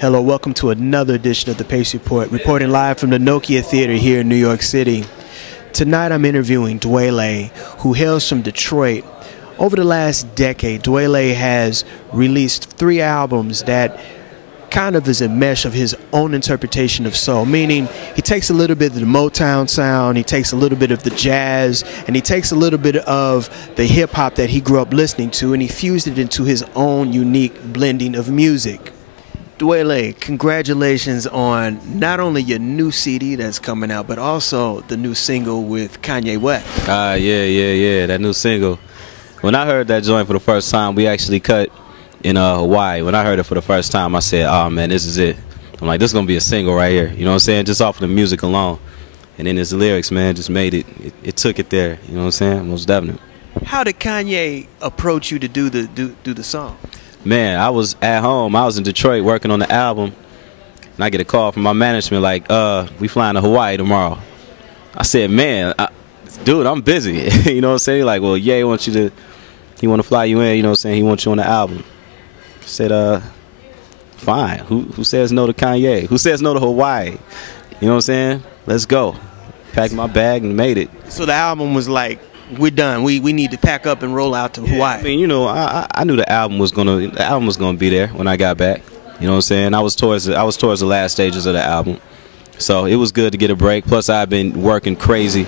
Hello, welcome to another edition of the Pace Report, reporting live from the Nokia Theater here in New York City. Tonight I'm interviewing Dwele, who hails from Detroit. Over the last decade, Dwele has released 3 albums that kind of is a mesh of his own interpretation of soul, meaning he takes a little bit of the Motown sound, he takes a little bit of the jazz, and he takes a little bit of the hip-hop that he grew up listening to, and he fused it into his own unique blending of music. Dwele, congratulations on not only your new CD that's coming out, but also the new single with Kanye West. Yeah, that new single. When I heard that joint for the first time, we actually cut in Hawaii. When I heard it for the first time, I said, oh man, this is it. I'm like, this is going to be a single right here. You know what I'm saying? Just off of the music alone. And then his lyrics, man, just made it. It took it there. You know what I'm saying? Most definitely. How did Kanye approach you to do the song? Man, I was at home. I was in Detroit working on the album, and I get a call from my management like, we flying to Hawaii tomorrow. I said, man, dude, I'm busy. You know what I'm saying? Like, well, yeah, he want to fly you in, you know what I'm saying? He wants you on the album. I said, fine. Who says no to Kanye? Who says no to Hawaii? You know what I'm saying? Let's go. Packed my bag and made it. So the album was like, we're done. We need to pack up and roll out to Hawaii. I mean, you know, I knew the album was gonna be there when I got back. You know what I'm saying? I was towards the last stages of the album, so it was good to get a break. Plus, I've been working crazy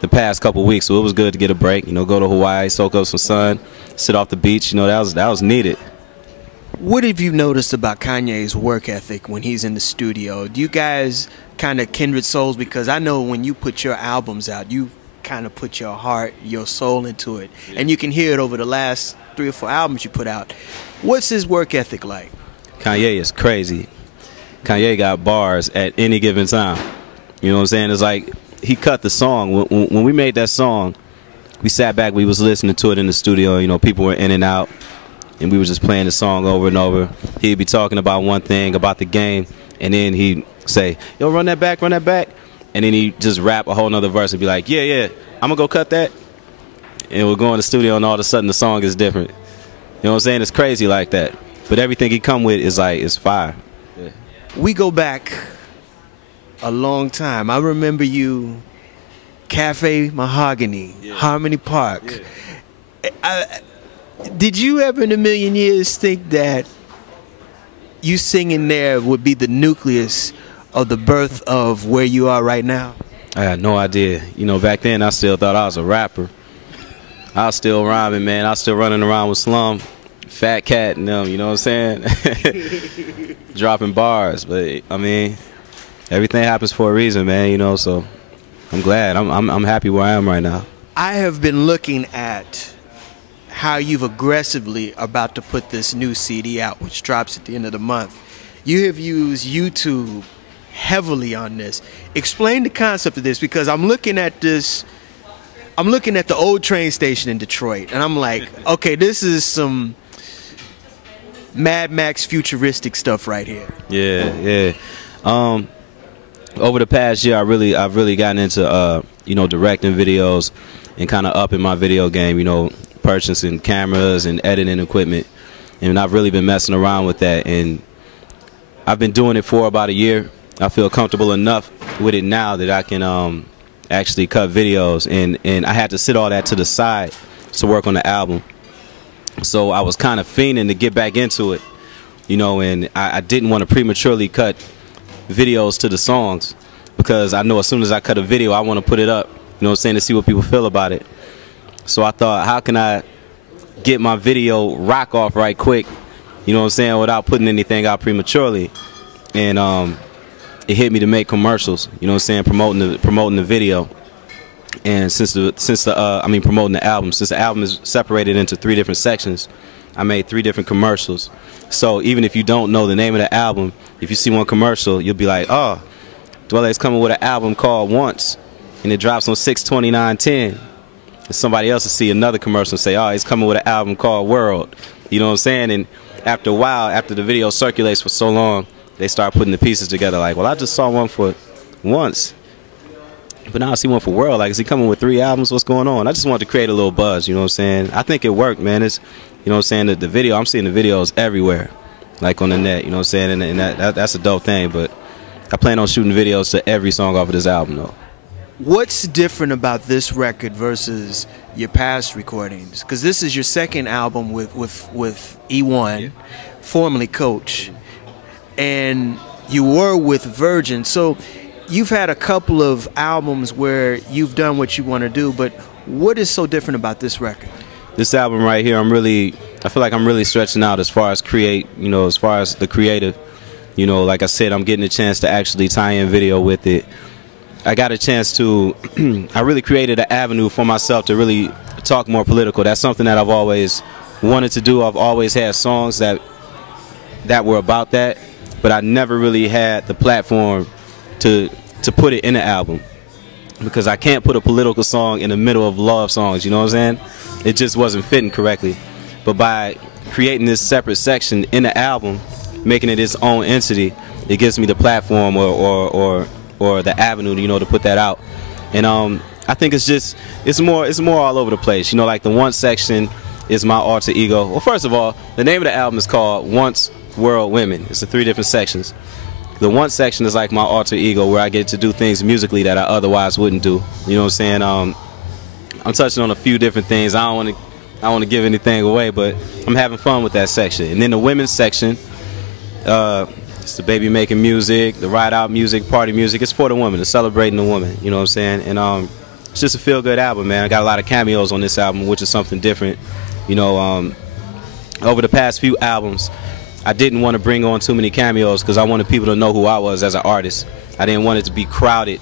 the past couple weeks, so it was good to get a break. You know, go to Hawaii, soak up some sun, sit off the beach. You know, that was needed. What have you noticed about Kanye's work ethic when he's in the studio? Do you guys kind of kindred souls? Because I know when you put your albums out, you kind of put your heart, your soul into it, and you can hear it over the last 3 or 4 albums you put out. What's his work ethic like? Kanye is crazy. Kanye got bars at any given time. You know what I'm saying? It's like he cut the song. When we made that song, we sat back, we was listening to it in the studio. You know, people were in and out, and we were just playing the song over and over. He'd be talking about one thing, about the game, and then he'd say, yo, run that back, and then he'd just rap a whole nother verse and be like, yeah, I'm gonna go cut that. And we'll go in the studio and all of a sudden the song is different. You know what I'm saying? It's crazy like that. But everything he come with is like, it's fire. Yeah. We go back a long time. I remember you, Cafe Mahogany, yeah. Harmony Park. Yeah. Did you ever in a million years think that you singing there would be the nucleus of the birth of where you are right now? I had no idea. You know, back then I still thought I was a rapper. I was still rhyming, man. I was still running around with Slum, Fat Cat and them, you know what I'm saying? Dropping bars. But, I mean, everything happens for a reason, man, you know, so I'm glad. I'm happy where I am right now. I have been looking at how you've aggressively about to put this new CD out, which drops at the end of the month. You have used YouTube heavily on this. Explain the concept of this, because I'm looking at this, I'm looking at the old train station in Detroit, and I'm like, okay, this is some Mad Max futuristic stuff right here. Yeah. Over the past year, I've really gotten into you know, directing videos and kind of upping my video game. You know, purchasing cameras and editing equipment, and I've really been messing around with that. And I've been doing it for about a year. I feel comfortable enough with it now that I can actually cut videos, and I had to sit all that to the side to work on the album. So I was kind of fiending to get back into it, you know, and I didn't want to prematurely cut videos to the songs, because I know as soon as I cut a video, I want to put it up, you know what I'm saying, to see what people feel about it. So I thought, how can I get my video rock off right quick, you know what I'm saying, without putting anything out prematurely. And it hit me to make commercials, you know what I'm saying, promoting the video. And promoting the album. Since the album is separated into 3 different sections, I made 3 different commercials. So even if you don't know the name of the album, if you see one commercial, you'll be like, oh, Dwele's coming with an album called Once, and it drops on 6/29/10. And somebody else will see another commercial and say, oh, he's coming with an album called World. You know what I'm saying? And after a while, after the video circulates for so long, they start putting the pieces together like, well, I just saw one for Once, but now I see one for World. Like, is he coming with 3 albums? What's going on? I just wanted to create a little buzz, you know what I'm saying? I think it worked, man. It's, you know what I'm saying, the video, I'm seeing the videos everywhere. like on the net. You know what I'm saying? And that's a dope thing. But I plan on shooting videos to every song off of this album, though. What's different about this record versus your past recordings? Because this is your second album with E1, yeah, formerly Coach, and you were with Virgin. So you've had a couple of albums where you've done what you want to do, but what is so different about this record? This album right here, I feel like I'm really stretching out as far as as far as the creative. You know, like I said, I'm getting a chance to actually tie in video with it. I got a chance to, I really created an avenue for myself to really talk more political. That's something that I've always wanted to do. I've always had songs that were about that, but I never really had the platform to put it in the album, because I can't put a political song in the middle of love songs, you know what I'm saying? It just wasn't fitting correctly. But by creating this separate section in the album, making it its own entity, it gives me the platform or the avenue, you know, to put that out. And I think it's more all over the place. You know, like the one section is my alter ego. Well, first of all, the name of the album is called Once World Women. It's the 3 different sections. The one section is like my alter ego, where I get to do things musically that I otherwise wouldn't do. You know what I'm saying? I'm touching on a few different things. I don't want to give anything away, but I'm having fun with that section. And then the women's section, it's the baby making music, the ride out music, party music. It's for the woman, it's celebrating the woman. You know what I'm saying? And it's just a feel good album, man. I got a lot of cameos on this album, which is something different. You know, over the past few albums, I didn't want to bring on too many cameos because I wanted people to know who I was as an artist. I didn't want it to be crowded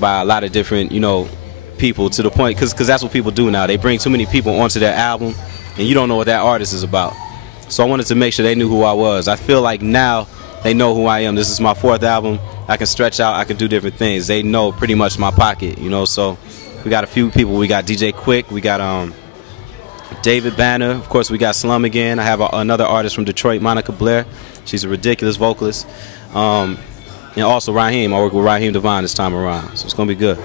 by a lot of different, you know, people, to the point, because that's what people do now. They bring too many people onto their album, and you don't know what that artist is about. So I wanted to make sure they knew who I was. I feel like now they know who I am. This is my 4th album. I can stretch out. I can do different things. They know pretty much my pocket, you know. So we got a few people. We got DJ Quick. We got David Banner. Of course, we got Slum again. I have another artist from Detroit, Monica Blair. She's a ridiculous vocalist. And also Raheem. I work with Raheem Devine this time around. So it's going to be good.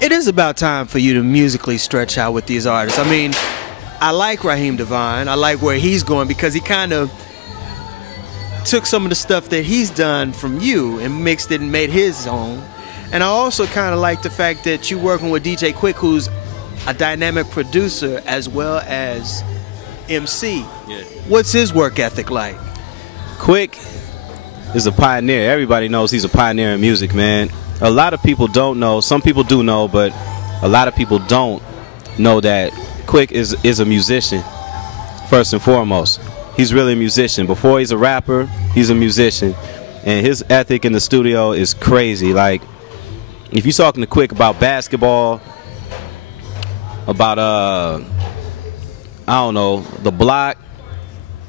It is about time for you to musically stretch out with these artists. I mean, I like Raheem Devine. I like where he's going, because he kind of took some of the stuff that he's done from you and mixed it and made his own. And I also kind of like the fact that you're working with DJ Quick, who's a dynamic producer as well as MC. Yeah. What's his work ethic like? Quick is a pioneer. Everybody knows he's a pioneer in music, man. A lot of people don't know. Some people do know, but a lot of people don't know that Quick is a musician, first and foremost. He's really a musician. Before he's a rapper, he's a musician. And his ethic in the studio is crazy. Like, if you're talking to Quick about basketball, about, I don't know, the block,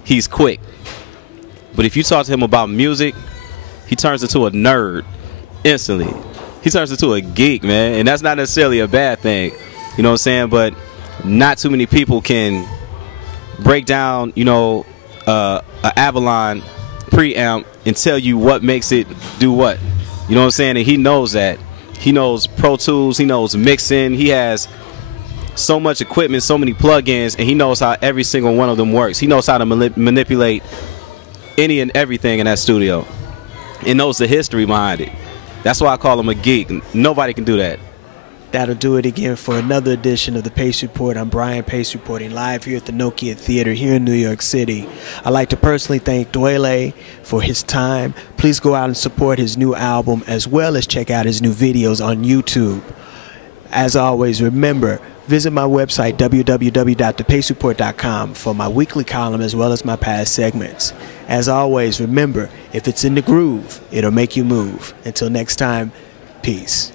he's Quick. But if you talk to him about music, he turns into a nerd instantly. He turns into a geek, man. And that's not necessarily a bad thing. You know what I'm saying? But not too many people can break down, you know, an Avalon preamp and tell you what makes it do what. You know what I'm saying? And he knows that. He knows Pro Tools. He knows mixing. He has so much equipment, so many plugins, and he knows how every single one of them works. He knows how to manipulate any and everything in that studio. He knows the history behind it. That's why I call him a geek. Nobody can do that. That'll do it again for another edition of the Pace Report. I'm Brian Pace, reporting live here at the Nokia Theater here in New York City. I'd like to personally thank Dwele for his time. Please go out and support his new album, as well as check out his new videos on YouTube. As always, remember, visit my website, www.thepacereport.com, for my weekly column as well as my past segments. As always, remember, if it's in the groove, it'll make you move. Until next time, peace.